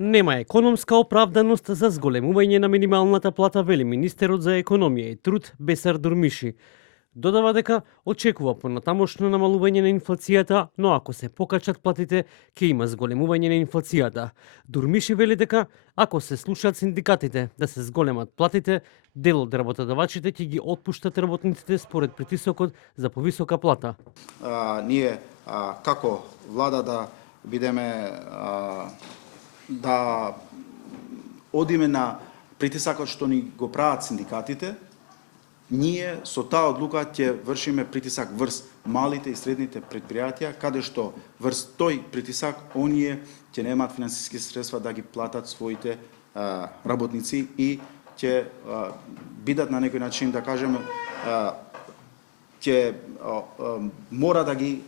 Нема економска оправданост за зголемување на минималната плата, вели министерот за економија и труд Бесар Дурмиши. Додава дека очекува понатамошно намалување на инфлацијата, но ако се покачат платите, ќе има зголемување на инфлацијата. Дурмиши вели дека ако се слушаат синдикатите да се зголемат платите, дел од работодавачите ќе ги отпуштат работниците според притисокот за повисока плата. Ние како влада да бидеме да одиме на притисакот што ни го прават синдикатите, ние со таа одлука ќе вршиме притисак врз малите и средните предпријатија, каде што врз тој притисак оние ќе немаат финансиски средства да ги платат своите работници и ќе бидат на некој начин, да кажеме, ќе мора да ги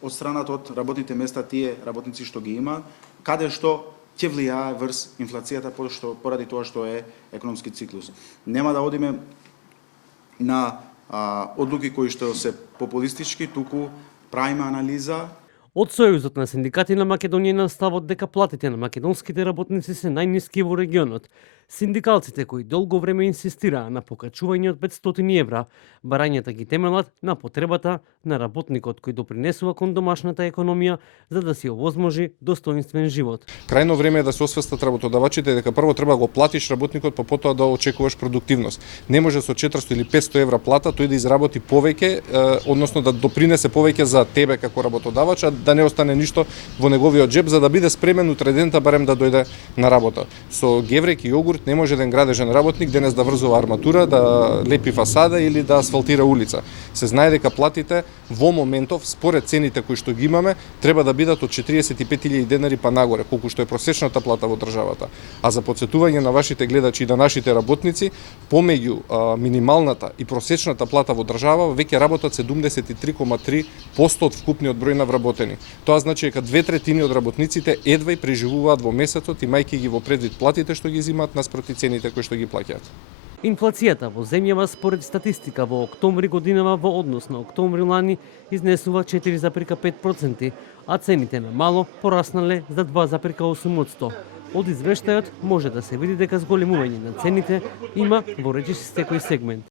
одстранат од работните места тие работници што ги имаат, каде што ќе влијае врз инфлацијата поради тоа што е економски циклус. Нема да одиме на одлуки кои што се популистички, туку правиме анализа. Од Сојузот на синдикати на Македонија на ставот дека платите на македонските работници се најниски во регионот. Синдикалците кои долго време инсистираа на покачување од 500 евра, барањата ги темелат на потребата на работникот кој допринесува кон домашната економија за да си овозможи достоинствен живот. Крајно време е да се освестат работодавачите дека прво треба го платиш работникот, па потоа да очекуваш продуктивност. Не може со 400 или 500 евра плата тој да изработи повеќе, односно да допринесе повеќе за тебе како работодавач, а да не остане ништо во неговиот джеб за да биде спремен утре дента барем да дојде на работа. Со геврек и јогурт не може еден градежен работник денес да врзува арматура, да лепи фасада или да асфалтира улица. Се знае дека платите во моментов според цените кои што ги имаме треба да бидат од 45.000 денари па нагоре, колку што е просечната плата во државата. А за потсетување на вашите гледачи и на нашите работници, помеѓу минималната и просечната плата во држава веќе работат 73,3% од вкупниот број на вработени. Тоа значи дека 2/3 од работниците едва и преживуваат во месецот, имајќи ги во предвид платите што ги зимаат наспроти цените кои што ги плаќаат. Инфлацијата во земјава според статистика во октомври годинава во однос на октомври лани изнесува 4,5%, а цените на мало пораснале за 2,8%. Од извештајот може да се види дека зголемување на цените има во речиси секој сегмент.